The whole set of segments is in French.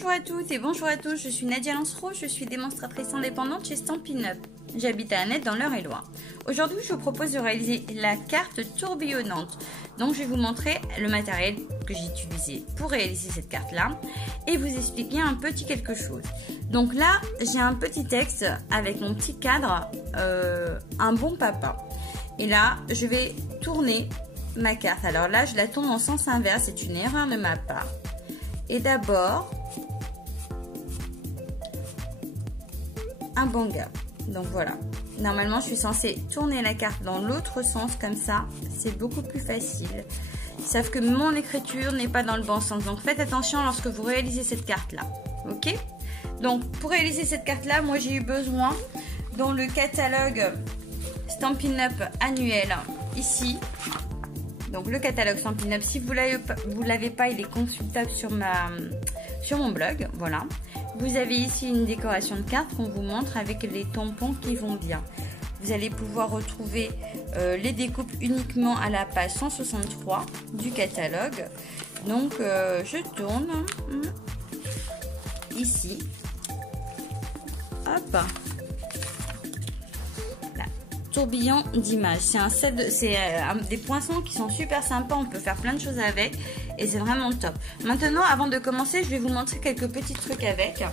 Bonjour à toutes et bonjour à tous, je suis Nadia Lancereau, je suis démonstratrice indépendante chez Stampin' Up. J'habite à Annette dans l'Eure-et-Loir. Aujourd'hui, je vous propose de réaliser la carte tourbillonnante. Donc, je vais vous montrer le matériel que j'ai utilisé pour réaliser cette carte-là et vous expliquer un petit quelque chose. Donc là, j'ai un petit texte avec mon petit cadre, un bon papa. Et là, je vais tourner ma carte. Alors là, je la tourne en sens inverse, c'est une erreur de ma part. Et d'abord, un banga. Donc voilà. Normalement, je suis censée tourner la carte dans l'autre sens, comme ça, c'est beaucoup plus facile. Sauf que mon écriture n'est pas dans le bon sens. Donc faites attention lorsque vous réalisez cette carte-là. Ok? Donc pour réaliser cette carte-là, moi j'ai eu besoin dans le catalogue Stampin' Up annuel, ici. Donc le catalogue Stampin' Up, si vous l'avez pas, il est consultable sur mon blog, voilà. Vous avez ici une décoration de carte qu'on vous montre avec les tampons qui vont bien. Vous allez pouvoir retrouver les découpes uniquement à la page 163 du catalogue. Donc je tourne ici. Hop. Tourbillon d'images. C'est un set des poinçons qui sont super sympas. On peut faire plein de choses avec et c'est vraiment top. Maintenant, avant de commencer, je vais vous montrer quelques petits trucs avec.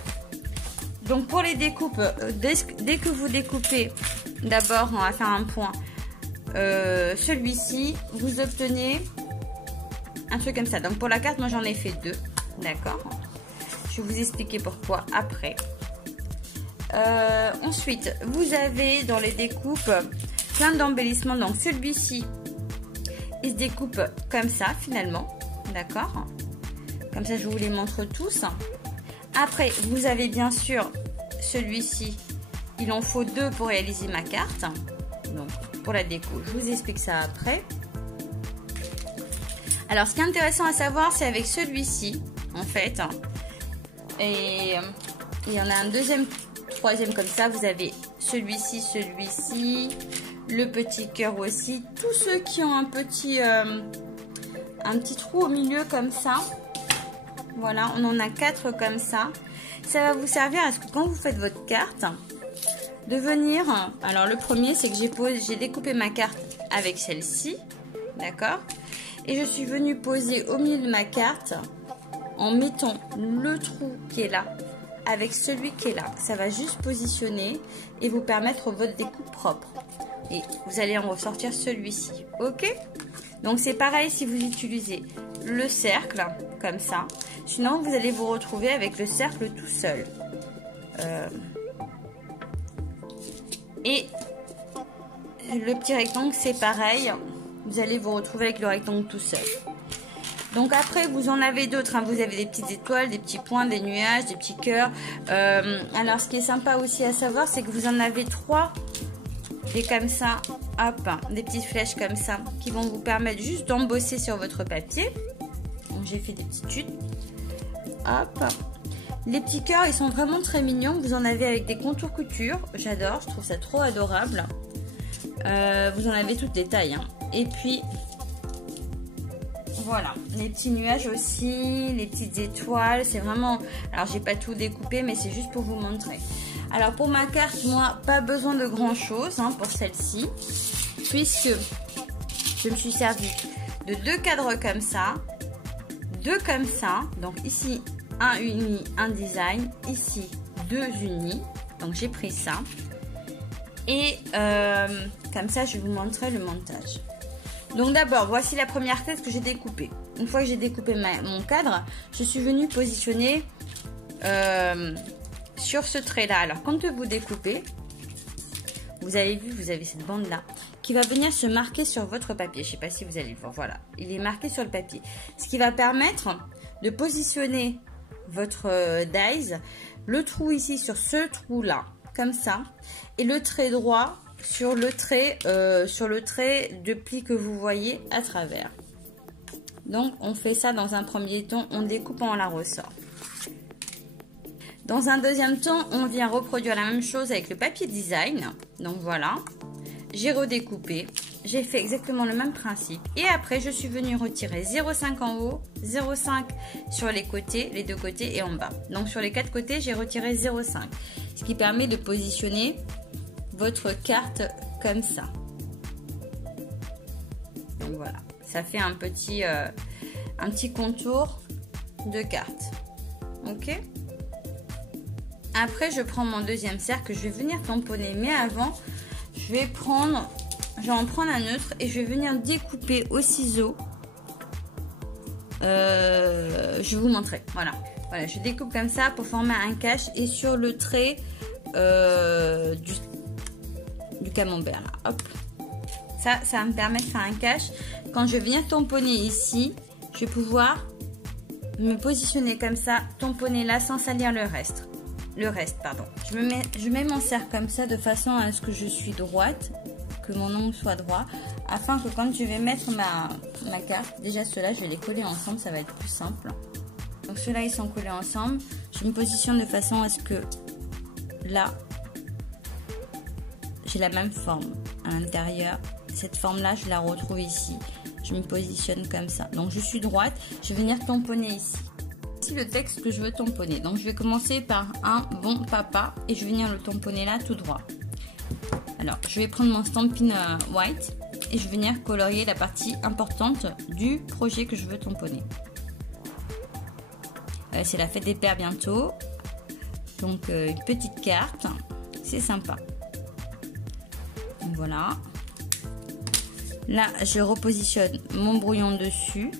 Donc pour les découpes, dès que vous découpez, d'abord on va faire un point. Celui-ci, vous obtenez un truc comme ça. Donc pour la carte, moi j'en ai fait deux, d'accord. Je vais vous expliquer pourquoi après. Ensuite, vous avez dans les découpes plein d'embellissements. Donc celui-ci, il se découpe comme ça finalement, d'accord. Comme ça, je vous les montre tous. Après, vous avez bien sûr celui-ci. Il en faut deux pour réaliser ma carte. Donc pour la déco, je vous explique ça après. Alors, ce qui est intéressant à savoir, c'est avec celui-ci, en fait. Et il y en a un deuxième, troisième comme ça. Vous avez celui-ci, celui-ci, le petit cœur aussi. Tous ceux qui ont un petit trou au milieu comme ça. Voilà, on en a 4 comme ça. Ça va vous servir à ce que quand vous faites votre carte, de venir... Alors le premier, c'est que j'ai découpé ma carte avec celle-ci, d'accord. Et je suis venue poser au milieu de ma carte en mettant le trou qui est là avec celui qui est là. Ça va juste positionner et vous permettre votre découpe propre. Et vous allez en ressortir celui-ci, ok. Donc c'est pareil si vous utilisez le cercle comme ça. Sinon vous allez vous retrouver avec le cercle tout seul. Et le petit rectangle c'est pareil. Vous allez vous retrouver avec le rectangle tout seul. Donc après vous en avez d'autres, hein. Vous avez des petites étoiles, des petits points, des nuages, des petits cœurs. Alors ce qui est sympa aussi à savoir, c'est que vous en avez 3. Et comme ça, hop, des petites flèches comme ça qui vont vous permettre juste d'embosser sur votre papier. Donc j'ai fait des petites chutes. Hop. Les petits cœurs, ils sont vraiment très mignons. Vous en avez avec des contours couture. J'adore, je trouve ça trop adorable. Vous en avez toutes les tailles, hein. Et puis, voilà, les petits nuages aussi, les petites étoiles. C'est vraiment... Alors j'ai pas tout découpé, mais c'est juste pour vous montrer. Alors pour ma carte, moi, pas besoin de grand chose, hein, pour celle-ci, puisque je me suis servi de 2 cadres comme ça, 2 comme ça, donc ici un uni, un design, ici 2 unis, donc j'ai pris ça, et comme ça je vais vous montrer le montage. Donc d'abord, voici la première carte que j'ai découpée. Une fois que j'ai découpé mon cadre, je suis venue positionner... sur ce trait là. Alors quand vous découpez, vous avez vu, vous avez cette bande là qui va venir se marquer sur votre papier. Je sais pas si vous allez le voir, voilà, il est marqué sur le papier, ce qui va permettre de positionner votre dies, le trou ici sur ce trou là comme ça, et le trait droit sur le trait de pli que vous voyez à travers. Donc on fait ça dans un premier temps, on découpe, on la ressort. Dans un deuxième temps, on vient reproduire la même chose avec le papier design. Donc voilà, j'ai redécoupé, j'ai fait exactement le même principe. Et après, je suis venue retirer 0,5 en haut, 0,5 sur les côtés, les deux côtés et en bas. Donc, sur les 4 côtés, j'ai retiré 0,5. Ce qui permet de positionner votre carte comme ça. Donc, voilà. Ça fait un petit contour de carte. Ok? Après, je prends mon deuxième cercle que je vais venir tamponner. Mais avant, je vais en prendre un autre et je vais venir découper au ciseau. Je vais vous montrer. Voilà, je découpe comme ça pour former un cache et sur le trait du camembert. Là. Hop. Ça va me permettre de faire un cache. Quand je vais venir tamponner ici, je vais pouvoir me positionner comme ça, tamponner là sans salir le reste. Je mets mon cercle comme ça de façon à ce que je suis droite, que mon ongle soit droit, afin que quand je vais mettre ma carte, déjà ceux-là je vais les coller ensemble, ça va être plus simple. Donc ceux-là ils sont collés ensemble, je me positionne de façon à ce que là, j'ai la même forme à l'intérieur. Cette forme-là, je la retrouve ici. Je me positionne comme ça. Donc je suis droite, je vais venir tamponner ici. Le texte que je veux tamponner. Donc je vais commencer par un bon papa et je vais venir le tamponner là tout droit. Alors je vais prendre mon Stampin' White et je vais venir colorier la partie importante du projet que je veux tamponner. C'est la fête des pères bientôt. Donc une petite carte, c'est sympa. Donc, voilà. Là je repositionne mon brouillon dessus.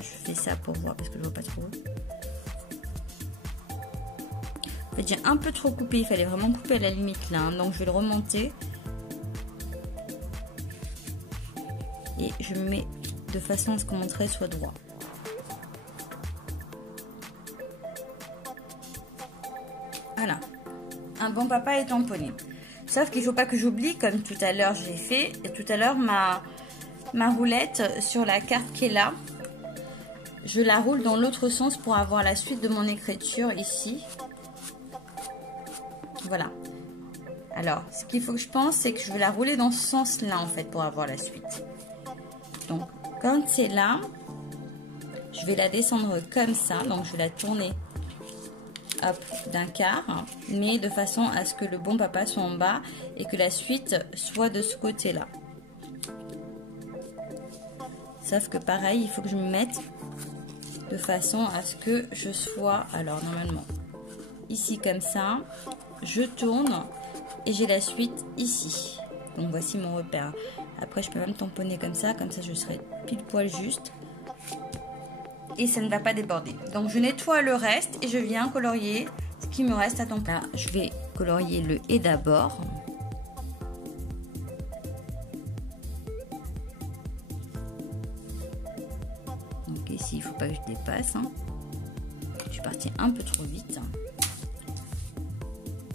Je fais ça pour voir parce que je vois pas trop. En fait, j'ai un peu trop coupé, il fallait vraiment couper à la limite là, hein. Donc je vais le remonter. Et je mets de façon à ce que mon trait soit droit. Voilà. Un bon papa est tamponné. Sauf qu'il ne faut pas que j'oublie, comme tout à l'heure j'ai fait, et tout à l'heure ma roulette sur la carte qui est là. Je la roule dans l'autre sens pour avoir la suite de mon écriture ici. Voilà. Alors, ce qu'il faut que je pense, c'est que je vais la rouler dans ce sens-là, en fait, pour avoir la suite. Donc, quand c'est là, je vais la descendre comme ça. Donc, je vais la tourner d'un quart, mais de façon à ce que le bon papa soit en bas et que la suite soit de ce côté-là. Sauf que pareil, il faut que je me mette de façon à ce que je sois, alors normalement, ici comme ça, je tourne et j'ai la suite ici. Donc voici mon repère. Après je peux même tamponner comme ça je serai pile poil juste. Et ça ne va pas déborder. Donc je nettoie le reste et je viens colorier ce qui me reste à tamponner. Là, je vais colorier le « et d'abord ». Donc ici, il ne faut pas que je dépasse. Hein. Je suis partie un peu trop vite.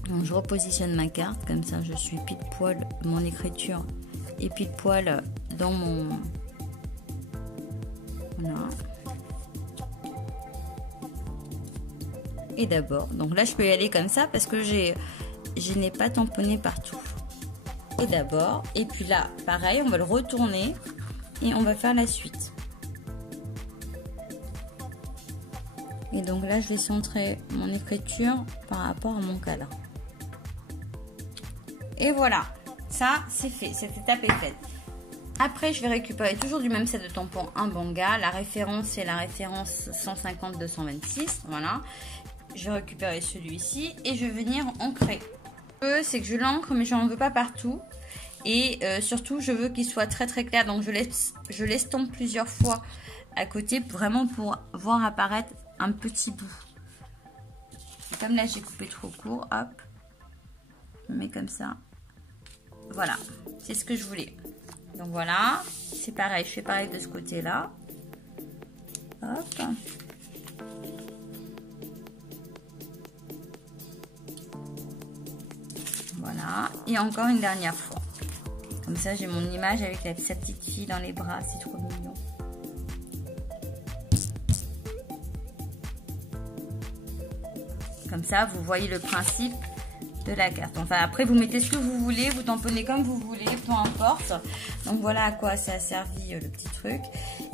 Donc je repositionne ma carte, comme ça je suis pile poil, mon écriture est pile poil dans mon... Voilà. Et d'abord, donc là je peux y aller comme ça parce que je n'ai pas tamponné partout. Et d'abord, et puis là pareil, on va le retourner et on va faire la suite. Et donc là je vais centrer mon écriture par rapport à mon cadre. Et voilà, ça c'est fait, cette étape est faite. Après je vais récupérer toujours du même set de tampons un Banga. La référence c'est la référence 150-226, voilà. Je vais récupérer celui-ci et je vais venir ancrer. C'est que je l'ancre mais je n'en veux pas partout. Et surtout je veux qu'il soit très très clair, donc je l'estompe plusieurs fois à côté, vraiment pour voir apparaître un petit bout. Et comme là j'ai coupé trop court, hop, je mets comme ça. Voilà, c'est ce que je voulais. Donc voilà, c'est pareil, je fais pareil de ce côté-là. Hop. Voilà, et encore une dernière fois. Comme ça, j'ai mon image avec sa petite fille dans les bras, c'est trop mignon. Comme ça, vous voyez le principe de la carte. Enfin, après, vous mettez ce que vous voulez, vous tamponnez comme vous voulez, peu importe. Donc, voilà à quoi ça a servi le petit truc.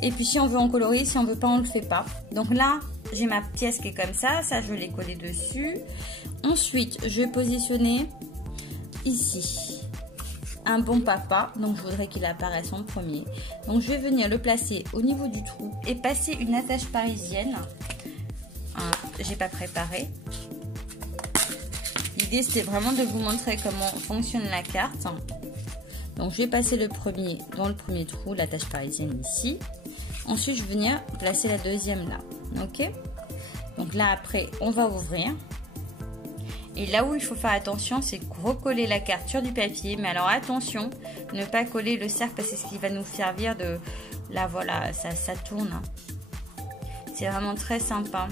Et puis, si on veut, on colorie. Si on veut pas, on le fait pas. Donc là, j'ai ma pièce qui est comme ça. Ça, je vais les coller dessus. Ensuite, je vais positionner ici un bon papa. Donc, je voudrais qu'il apparaisse en premier. Donc, je vais venir le placer au niveau du trou et passer une attache parisienne. J'ai pas préparé. L'idée, c'était vraiment de vous montrer comment fonctionne la carte. Donc, je vais passer le premier dans le premier trou, l'attache parisienne ici. Ensuite, je vais venir placer la deuxième là. Ok? Donc là, après, on va ouvrir. Et là où il faut faire attention, c'est recoller la carte sur du papier. Mais alors, attention, ne pas coller le cercle parce que c'est ce qui va nous servir de... Là, voilà, ça tourne. C'est vraiment très sympa.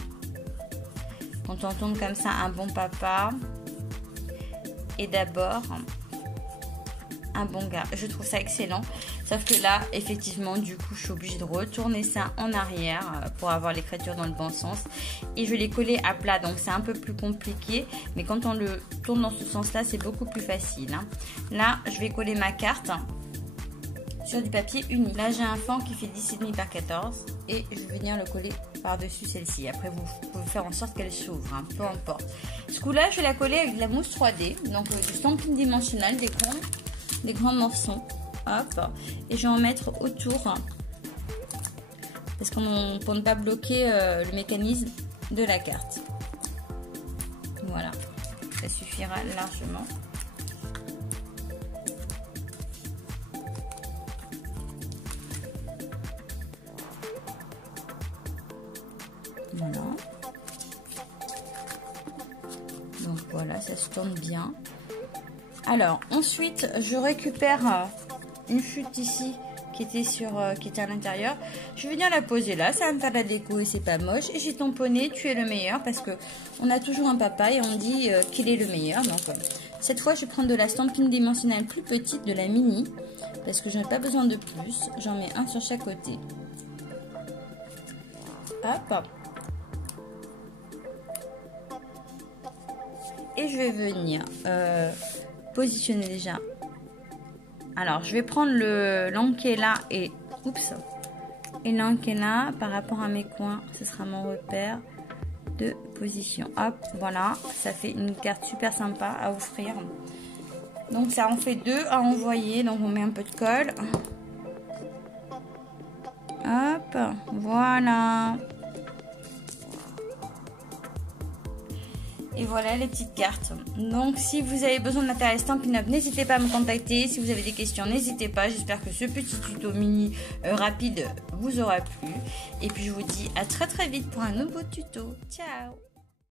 Quand on tourne comme ça, un bon papa. Et d'abord, un bon gars. Je trouve ça excellent. Sauf que là, effectivement, du coup, je suis obligée de retourner ça en arrière pour avoir l'écriture dans le bon sens. Et je vais les coller à plat. Donc, c'est un peu plus compliqué. Mais quand on le tourne dans ce sens-là, c'est beaucoup plus facile. Là, je vais coller ma carte sur du papier uni. Là, j'ai un fond qui fait 10,5 par 14. Et je vais venir le coller par-dessus celle-ci. Après, vous pouvez faire en sorte qu'elle s'ouvre, peu importe. Ce coup-là, je vais la coller avec de la mousse 3D. Donc, du stamping dimensionnel, des grands morceaux. Hop. Et je vais en mettre autour. Parce pour ne pas bloquer le mécanisme de la carte. Voilà. Ça suffira largement. Voilà. Donc voilà, ça se tourne bien. Alors ensuite, je récupère une chute ici qui était à l'intérieur. Je vais venir la poser là, ça va me faire de la déco et c'est pas moche. Et j'ai tamponné, tu es le meilleur parce que on a toujours un papa et on dit qu'il est le meilleur. Donc cette fois, je vais prendre de la stamping dimensionnelle plus petite, de la mini, parce que je n'ai pas besoin de plus. J'en mets un sur chaque côté. Hop. Et je vais venir positionner déjà. Alors, je vais prendre l'angle qui est là et... Oups. Et l'angle qui est là, par rapport à mes coins, ce sera mon repère de position. Hop, voilà. Ça fait une carte super sympa à offrir. Donc, ça en fait 2 à envoyer. Donc, on met un peu de colle. Hop, voilà. Et voilà les petites cartes. Donc si vous avez besoin de matériel Stampin' Up, n'hésitez pas à me contacter. Si vous avez des questions, n'hésitez pas. J'espère que ce petit tuto mini rapide vous aura plu. Et puis je vous dis à très très vite pour un nouveau tuto. Ciao!